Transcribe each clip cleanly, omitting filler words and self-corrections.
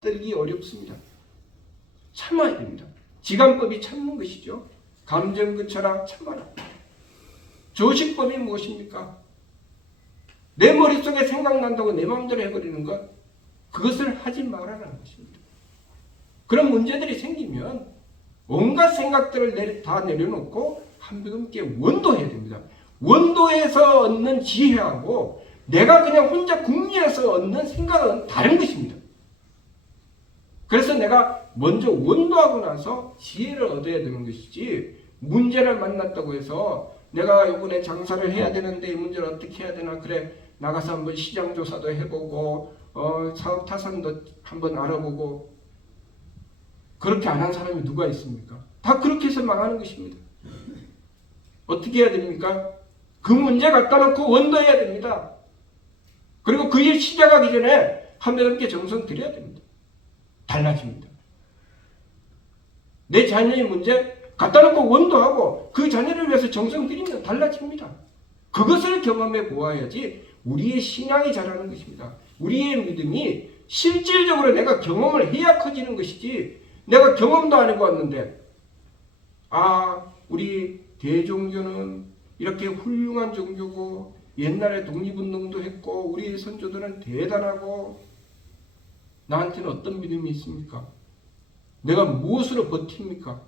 들기 어렵습니다. 참아야 됩니다. 지간법이 참는 것이죠. 감정 그쳐라 참아라. 조식법이 무엇입니까? 내 머릿속에 생각난다고 내 마음대로 해버리는 것, 그것을 하지 말아라는 것입니다. 그런 문제들이 생기면 온갖 생각들을 다 내려놓고 한백음께 원도해야 됩니다. 원도에서 얻는 지혜하고 내가 그냥 혼자 궁리해서 얻는 생각은 다른 것입니다. 그래서 내가 먼저 원도하고 나서 지혜를 얻어야 되는 것이지, 문제를 만났다고 해서 내가 이번에 장사를 해야 되는데 이 문제를 어떻게 해야 되나, 그래 나가서 한번 시장 조사도 해보고 사업 타산도 한번 알아보고, 그렇게 안 한 사람이 누가 있습니까? 다 그렇게 해서 망하는 것입니다. 어떻게 해야 됩니까? 그 문제 갖다 놓고 원도해야 됩니다. 그리고 그 일 시작하기 전에 한백음께 정성 드려야 됩니다. 달라집니다. 내 자녀의 문제 갖다 놓고 원도하고 그 자녀를 위해서 정성 드리면 달라집니다. 그것을 경험해 보아야지 우리의 신앙이 자라는 것입니다. 우리의 믿음이 실질적으로 내가 경험을 해야 커지는 것이지, 내가 경험도 안 해보았는데 우리 대종교는 이렇게 훌륭한 종교고 옛날에 독립운동도 했고 우리 선조들은 대단하고, 나한테는 어떤 믿음이 있습니까? 내가 무엇으로 버팁니까?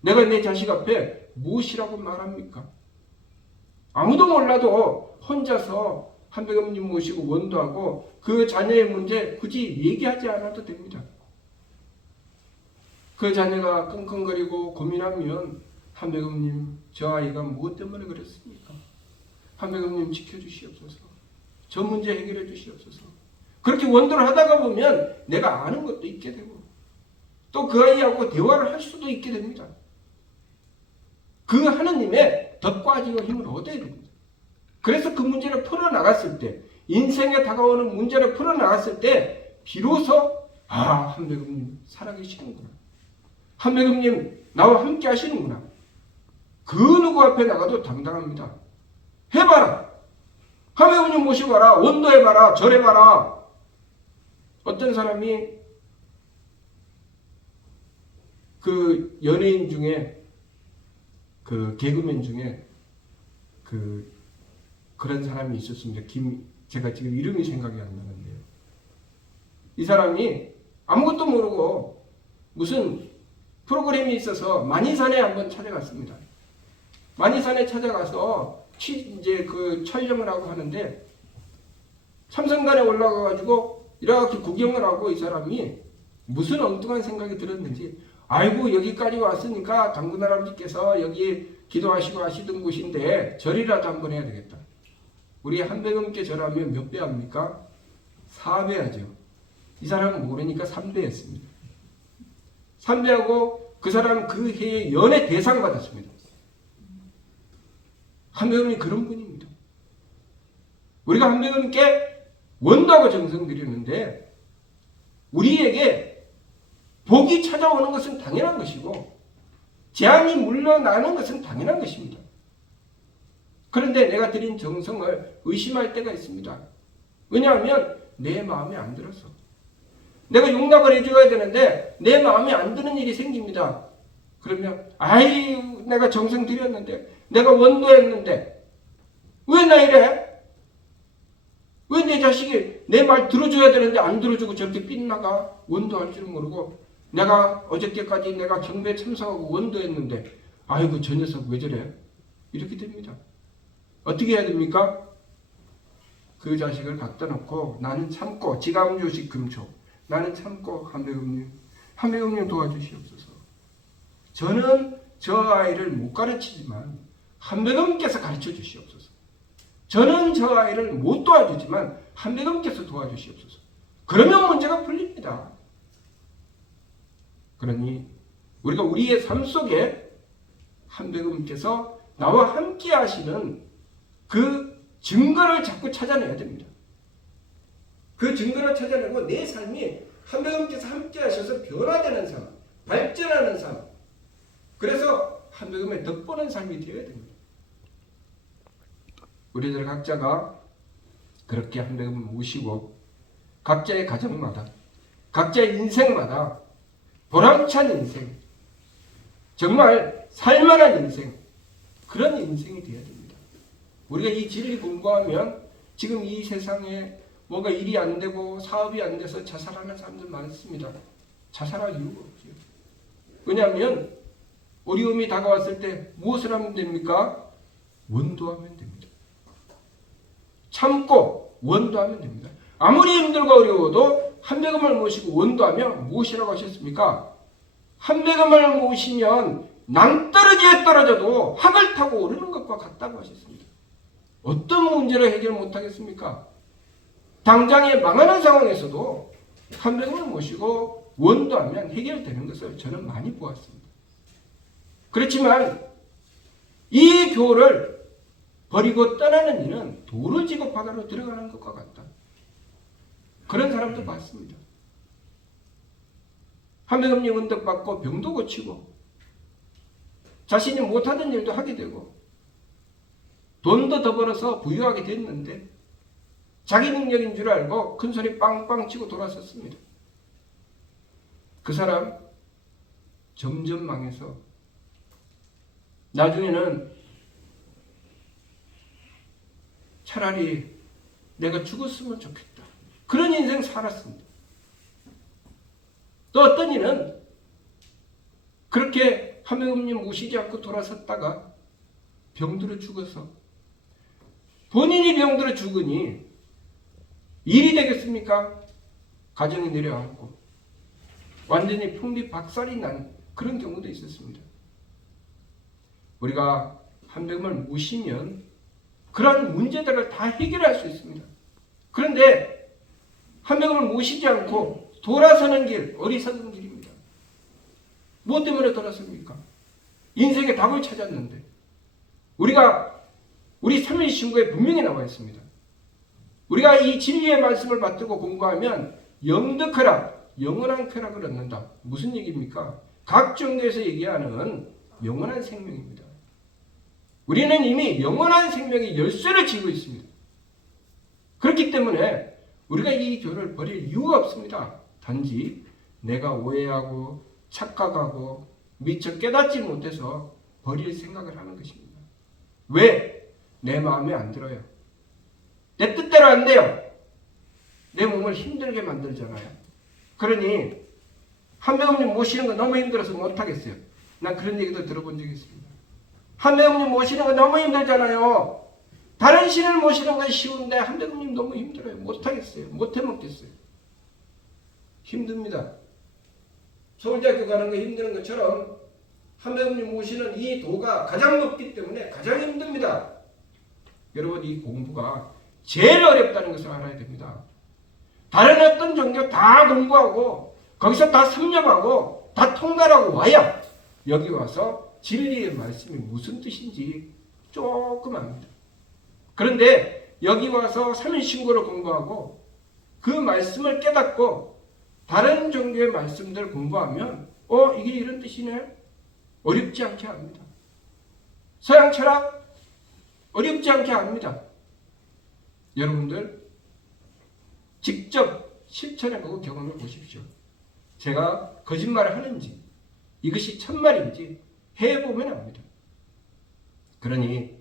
내가 내 자식 앞에 무엇이라고 말합니까? 아무도 몰라도 혼자서 한백음님 모시고 원도하고 그 자녀의 문제 굳이 얘기하지 않아도 됩니다. 그 자녀가 끙끙거리고 고민하면 한백음님, 저 아이가 무엇 때문에 그랬습니까? 한백음님 지켜주시옵소서. 저 문제 해결해 주시옵소서. 그렇게 원도를 하다가 보면 내가 아는 것도 있게 되고 또 그 아이하고 대화를 할 수도 있게 됩니다. 그 하느님의 덕과 지혜와 힘을 얻어야 됩니다. 그래서 그 문제를 풀어나갔을 때, 인생에 다가오는 문제를 풀어나갔을 때 비로소 한백음님 살아계시는구나, 한백음님 나와 함께 하시는구나, 그 누구 앞에 나가도 당당합니다. 해봐라. 한백음님 모셔봐라. 원도해봐라. 절해봐라. 어떤 사람이 그 연예인 중에, 그 개그맨 중에 그런 사람이 있었습니다. 제가 지금 이름이 생각이 안 나는데요. 이 사람이 아무것도 모르고 무슨 프로그램이 있어서 만이산에 한번 찾아갔습니다. 만이산에 찾아가서 이제 그 촬영을 하고 하는데, 참선단에 올라가가지고 이렇게 구경을 하고 이 사람이 무슨 엉뚱한 생각이 들었는지, 아이고 여기까지 왔으니까 당군 할아버지께서 여기 기도하시고 하시던 곳인데 절이라도 한번 해야 되겠다. 우리 한백음께 절하면 몇 배 합니까? 4배 하죠. 이 사람은 모르니까 3배 했습니다. 3배 하고 그 사람 그 해에 연예 대상 받았습니다. 한백음이 그런 분입니다. 우리가 한백음께 원도하고 정성 드리는데 우리에게 복이 찾아오는 것은 당연한 것이고 재앙이 물러나는 것은 당연한 것입니다. 그런데 내가 드린 정성을 의심할 때가 있습니다. 왜냐하면 내 마음에 안 들어서. 내가 용납을 해줘야 되는데 내 마음에 안 드는 일이 생깁니다. 그러면 내가 정성 드렸는데, 내가 원도했는데 왜 나 이래? 왜 내 자식이 내 말 들어줘야 되는데 안 들어주고 저렇게 빗나가? 원도할 줄 모르고, 내가 어저께까지 내가 경배에 참석하고 원도했는데 저 녀석 왜 저래? 이렇게 됩니다. 어떻게 해야 됩니까? 그 자식을 갖다 놓고 나는 참고, 지감조식 금초, 나는 참고 한백음님 도와주시옵소서. 저는 저 아이를 못 가르치지만 한백음께서 가르쳐 주시옵소서. 저는 저 아이를 못 도와주지만 한백음께서 도와주시옵소서. 그러면 문제가 풀립니다. 그러니 우리가 우리의 삶 속에 한백음께서 나와 함께 하시는 그 증거를 자꾸 찾아내야 됩니다. 그 증거를 찾아내고 내 삶이 한백음께서 함께 하셔서 변화되는 삶, 발전하는 삶, 그래서 한백음에 덕보는 삶이 되어야 됩니다. 우리들 각자가 그렇게 한백음을 모시고 각자의 가정마다 각자 인생마다 보람찬 인생, 정말 살만한 인생, 그런 인생이 되어야 됩니다. 우리가 이 진리 공부하면 지금 이 세상에 뭔가 일이 안 되고 사업이 안 돼서 자살하는 사람들 많습니다. 자살할 이유가 없죠. 왜냐하면 어려움이 다가왔을 때 무엇을 하면 됩니까? 원도하면 됩니다. 참고 원도하면 됩니다. 아무리 힘들고 어려워도 한배금을 모시고 원도하면 무엇이라고 하셨습니까? 한배금을 모시면 낭떠러지에 떨어져도 학을 타고 오르는 것과 같다고 하셨습니다. 어떤 문제를 해결 못하겠습니까? 당장에 망하는 상황에서도 한배금을 모시고 원도하면 해결되는 것을 저는 많이 보았습니다. 그렇지만 이 교를 버리고 떠나는 이는 돌을 지고 바다로 들어가는 것과 같다. 그런 사람도 봤습니다. 한배금리 원덕 받고 병도 고치고 자신이 못하던 일도 하게 되고 돈도 더 벌어서 부유하게 됐는데 자기 능력인 줄 알고 큰 소리 빵빵 치고 돌아섰습니다. 그 사람 점점 망해서 나중에는 차라리 내가 죽었으면 좋겠다. 그런 인생 살았습니다. 또 어떤 이는 그렇게 한배금님 모시지 않고 돌아섰다가 병들어 죽어서 본인이 병들어 죽으니 일이 되겠습니까? 가정이 내려앉고 완전히 풍비박살이 난 그런 경우도 있었습니다. 우리가 한배금을 모시면 그런 문제들을 다 해결할 수 있습니다. 그런데 한배금을 모시지 않고 돌아서는 길, 어리석은 길입니다. 무엇 때문에 돌아섭니까? 인생의 답을 찾았는데 우리 삼일신구에 분명히 나와 있습니다. 우리가 이 진리의 말씀을 받들고 공부하면 영득허락, 영원한 쾌락을 얻는다. 무슨 얘기입니까? 각 종교에서 얘기하는 영원한 생명입니다. 우리는 이미 영원한 생명의 열쇠를 쥐고 있습니다. 그렇기 때문에 우리가 이 교를 버릴 이유가 없습니다. 단지 내가 오해하고 착각하고 미처 깨닫지 못해서 버릴 생각을 하는 것입니다. 왜? 내 마음에 안 들어요. 내 뜻대로 안 돼요. 내 몸을 힘들게 만들잖아요. 그러니 한배금님 모시는 거 너무 힘들어서 못하겠어요. 난 그런 얘기도 들어본 적이 있습니다. 한배금님 모시는 거 너무 힘들잖아요. 다른 신을 모시는 건 쉬운데 한배금님 너무 힘들어요. 못하겠어요. 못해먹겠어요. 힘듭니다. 서울대학교 가는 거 힘드는 것처럼 한배금님 모시는 이 도가 가장 높기 때문에 가장 힘듭니다. 여러분 이 공부가 제일 어렵다는 것을 알아야 됩니다. 다른 어떤 종교 다 공부하고 거기서 다 섭렵하고 다 통달하고 와야 여기 와서 진리의 말씀이 무슨 뜻인지 조금 압니다. 그런데 여기 와서 삼일신구를 공부하고 그 말씀을 깨닫고 다른 종교의 말씀들 공부하면 이게 이런 뜻이네? 어렵지 않게 합니다. 서양 철학 어렵지 않게 합니다. 여러분들 직접 실천해보고 경험해 보십시오. 제가 거짓말을 하는지 이것이 참말인지 해보면 압니다. 그러니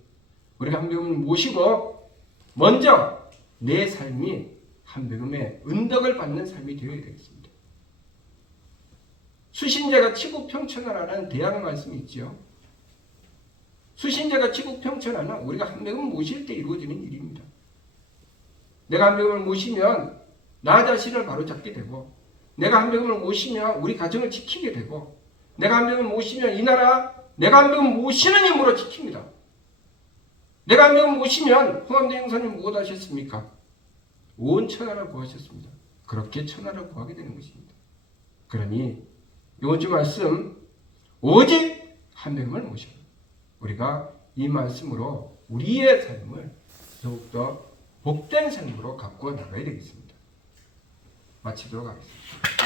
우리가 한배금을 모시고 먼저 내 삶이 한배금의 은덕을 받는 삶이 되어야 되겠습니다. 수신제가 치국평천하라는 대항의 말씀이 있죠. 수신제가 치국평천하는 우리가 한배금을 모실 때 이루어지는 일입니다. 내가 한배금을 모시면 나 자신을 바로잡게 되고 내가 한배금을 모시면 우리 가정을 지키게 되고 내가 한배금을 모시면 이 나라 내가 한배금을 모시는 힘으로 지킵니다. 내가 한배금을 모시면 홍암대 형사님 무엇 하셨습니까? 온 천하를 구하셨습니다. 그렇게 천하를 구하게 되는 것입니다. 그러니 이번 주 말씀 오직 한배금을 모셔 우리가 이 말씀으로 우리의 삶을 더욱더 복된 삶으로 가꾸어 나가야 되겠습니다. 마치도록 하겠습니다.